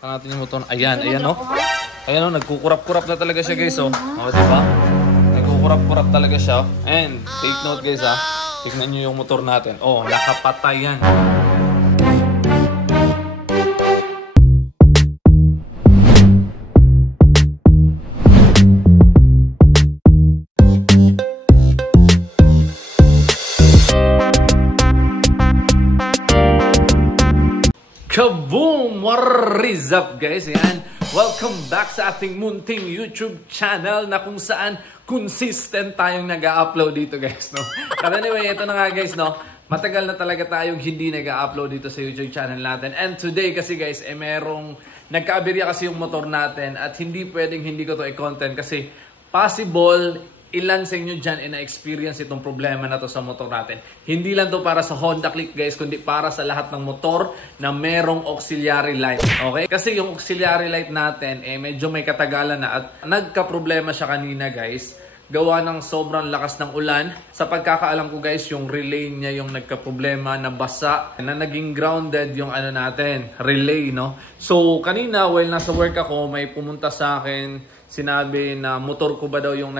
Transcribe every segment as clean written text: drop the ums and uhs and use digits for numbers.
Ang ating yung motor. Ayan, ayan o. Ayan o, nagkukurap-kurap na talaga siya guys o. O, diba? Nagkukurap-kurap talaga siya. And, take note guys ha. Tignan nyo yung motor natin. O, nakapatay yan. Kaboom! What is up guys? Ayan. Welcome back sa ating munting YouTube channel na kung saan consistent tayong nag-upload dito guys, no? But anyway, ito na nga guys, no? Matagal na talaga tayong hindi nag-upload dito sa YouTube channel natin. And today kasi guys, merong nagkaaberya kasi yung motor natin at hindi pwedeng hindi ko to i-content kasi possible ilan sa inyo dyan na-experience itong problema na to sa motor natin. Hindi lang to para sa Honda Click guys, kundi para sa lahat ng motor na merong auxiliary light. Okay? Kasi yung auxiliary light natin, medyo may katagalan na at nagka-problema siya kanina guys. Gawa ng sobrang lakas ng ulan. Sa pagkakaalam ko guys, yung relay niya yung nagka-problema na basa, na naging grounded yung ano natin, relay, no? So, kanina while nasa work ako, may pumunta sa akin, sinabi na motor ko ba daw yung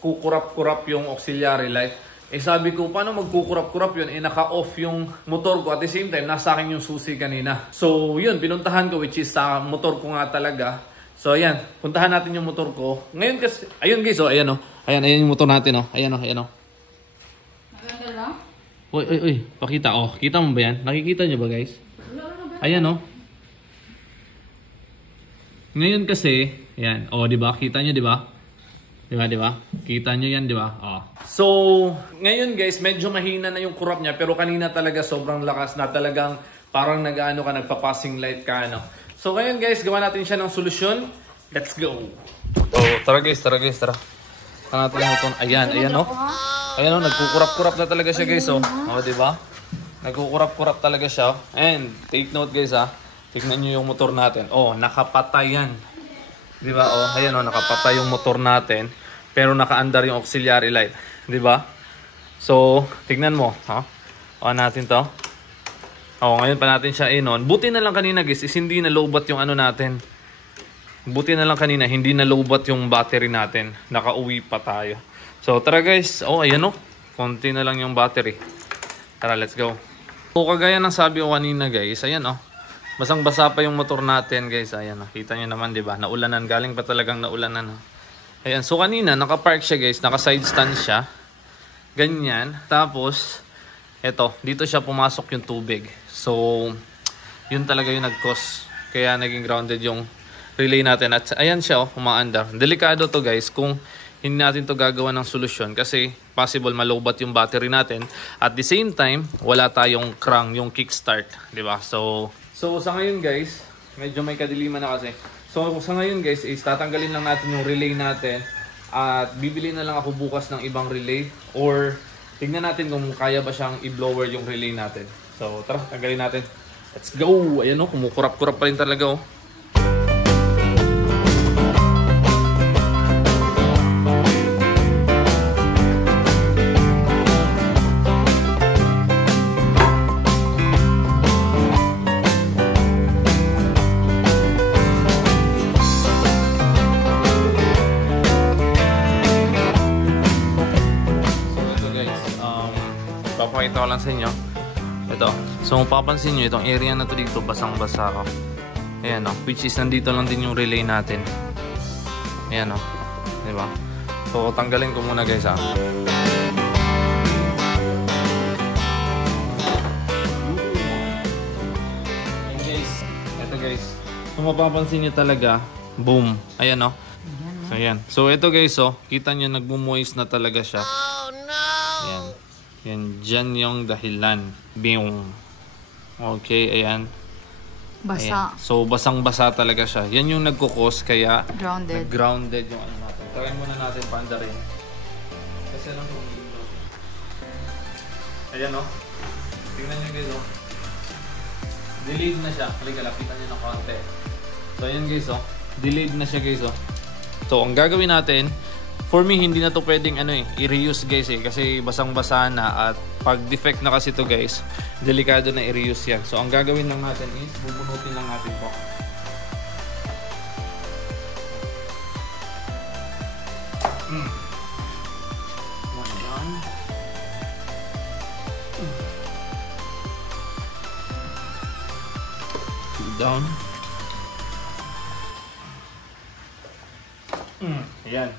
kukurap-kurap yung auxiliary light. Sabi ko, paano magkukurap-kurap yun? Naka-off yung motor ko. At the same time, nasa akin yung susi kanina. So, yun, pinuntahan ko, which is sa motor ko nga talaga. So, ayan, puntahan natin yung motor ko. Ngayon kasi, ayun guys, oh, ayan oh. Ayan yung motor natin, oh. Ayan oh, ayan oh. Maganda lang? Uy, pakita, oh. Kita mo ba yan? Nakikita nyo ba guys? Ayan oh. Ngayon kasi, ayan, oh, diba? Kita nyo, diba? Diba? Kita nyo yan, diba? Oh. So, ngayon guys, medyo mahina na yung kurap niya. Pero kanina talaga sobrang lakas na talagang parang nag-ano ka, nagpa-passing light ka, ano. So, ngayon guys, gawa natin siya ng solusyon. Let's go! Oh, tara guys. Ang natin yung motor. Ayan oh. Ayan oh, nagkukurap-kurap na talaga siya guys, oh. Oh, diba? Nagkukurap-kurap talaga siya. And, take note guys, ha. Tignan nyo yung motor natin. Oh, nakapatay yan. Diba? Oh, ayan oh, nakapatay yung motor natin. Pero nakaandar yung auxiliary light. Diba? So, tignan mo. Ha? On natin to. Oh, ngayon pa natin siya on. Buti na lang kanina guys, is hindi na lowbat yung ano natin. Buti na lang kanina, hindi na lowbat yung battery natin. Nakauwi pa tayo. So, tara guys. Oh, ayan oh. Konti na lang yung battery. Tara, let's go. So, kagaya ng sabi ko kanina guys, ayan oh. Basang-basa pa yung motor natin guys. Ayan, nakita nyo naman diba? Naulanan, galing pa talagang naulanan. Ayan, so kanina naka-park siya guys. Naka-side stand siya. Ganyan. Tapos, eto, dito siya pumasok yung tubig. So, yun talaga yung nag-cause. Kaya naging grounded yung relay natin. At ayan siya, oh, umaandar. Delikado to guys kung hindi natin to gagawa ng solusyon. Kasi possible malowbat yung battery natin. At the same time, wala tayong crank, yung kickstart. Diba? So, sa ngayon guys, medyo may kadiliman na kasi. So sa ngayon guys, is tatanggalin lang natin yung relay natin. At bibili na lang ako bukas ng ibang relay. Or tignan natin kung kaya ba siyang i-blower yung relay natin. So tara, tanggalin natin. Let's go! Ayan o, kumukurap-kurap pa rin talaga oh. Papakita ko lang sa inyo. Ito. So, mapapansin nyo, itong area na to dito, basang-basa ko. Ayan o. Which is, nandito lang din yung relay natin. Ayan o. Diba? So, tanggalin ko muna guys ha. Ayan guys. Ito guys. So, mapapansin nyo talaga, boom. Ayan o. So, ayan. So, ito guys o. Kita nyo, nagmumoist na talaga siya. Ayan. Yan, dyan yung dahilan. Bing. Okay, ayan. Basa. Ayan. So, basang-basa talaga siya. Yan yung nagkukos, kaya Grounded yung ano natin. Try muna natin paandarin. Kasi lang humilo. Ayan o. Tingnan nyo guys o. Delayed na siya. Halika, lapitan nyo ng konti. So, ayan guys o. Delayed na siya guys o. So, ang gagawin natin, for me, hindi na to pwedeng i-reuse guys kasi basang-basa na at pag defect na kasi to guys, delikado na i-reuse yan. So, ang gagawin lang natin is bubunutin lang natin to. One down. Two down. Ayan.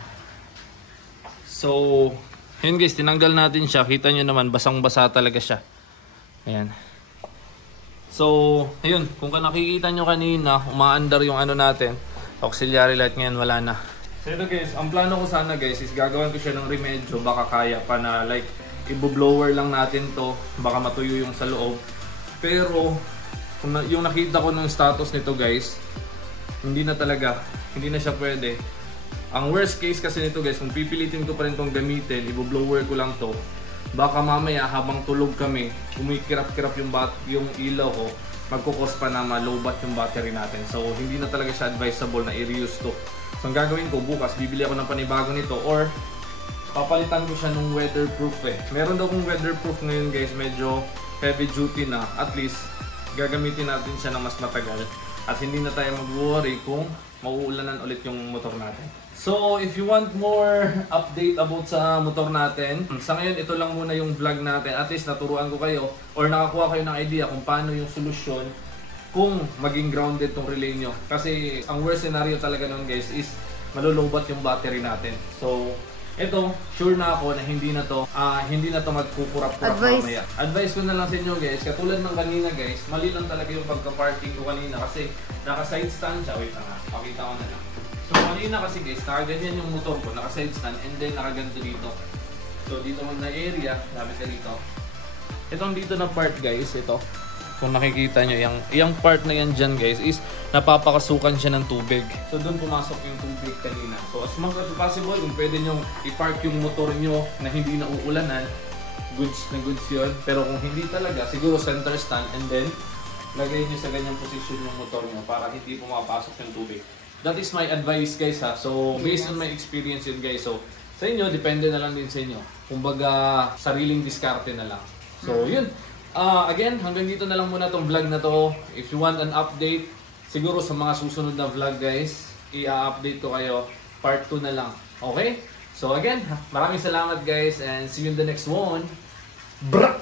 So, yun guys, tinanggal natin siya. Kita nyo naman, basang-basa talaga siya. Ayan. So, ayun, kung nakikita nyo kanina, umaandar yung ano natin, auxiliary light, ngayon wala na. So ito guys, ang plano ko sana guys is gagawin ko siya ng remedyo, baka kaya pa na like, i-blower lang natin to, baka matuyo yung sa loob. Pero, yung nakita ko ng status nito guys, hindi na talaga, hindi na siya pwede. Ang worst case kasi nito guys, kung pipilitin ko pa rin itong gamitin, i-blower ko lang to, baka mamaya habang tulog kami, kumikirap-kirap yung ilaw ko, magkukos pa na ma-lowbat yung battery natin. So hindi na talaga siya advisable na i-reuse to. So ang gagawin ko, bukas bibili ako ng panibago nito or papalitan ko siya ng weatherproof eh. Meron daw kong weatherproof ngayon guys, medyo heavy duty na. At least gagamitin natin siya ng mas matagal at hindi na tayo mag-worry kung mauulanan ulit yung motor natin. So, if you want more update about sa motor natin, sa ngayon ito lang muna yung vlog natin. At least naturuan ko kayo or nakakuha kayo ng idea kung paano yung solusyon kung maging grounded tong relay nyo. Kasi ang worst scenario talaga nun guys is malulowbat yung battery natin. So, ito, sure na ako na hindi na to magkukurap-kurap mamaya. Advice ko na lang sa inyo guys, katulad ng kanina guys, mali lang talaga yung pagka-parking ko kanina kasi naka-side stand siya. Wait lang ha, pakita ko na lang. So kanina kasi guys, nakaganyan yung motor ko, naka-side stand and then nakaganto dito. So dito mo na area, lapit ka dito. Itong dito na part guys, ito. Kung nakikita nyo, yung part na yan dyan guys is napapakasukan siya ng tubig. So doon pumasok yung tubig kanina. So as much as possible, kung pwede nyo i-park yung motor nyo na hindi na uulanan, goods na goods yun. Pero kung hindi talaga, siguro center stand and then lagay nyo sa ganyang position yung motor nyo para hindi pumapasok yung tubig. That is my advice guys ha. So based on my experience yun guys. So sa inyo, depende na lang din sa inyo. Kumbaga, sariling diskarte na lang. So yun. Again, hanggang dito na lang muna tong vlog na to. If you want an update, siguro sa mga susunod na vlog guys, i-update ko kayo. Part 2 na lang. Okay? So again, maraming salamat guys and see you in the next one. Bra!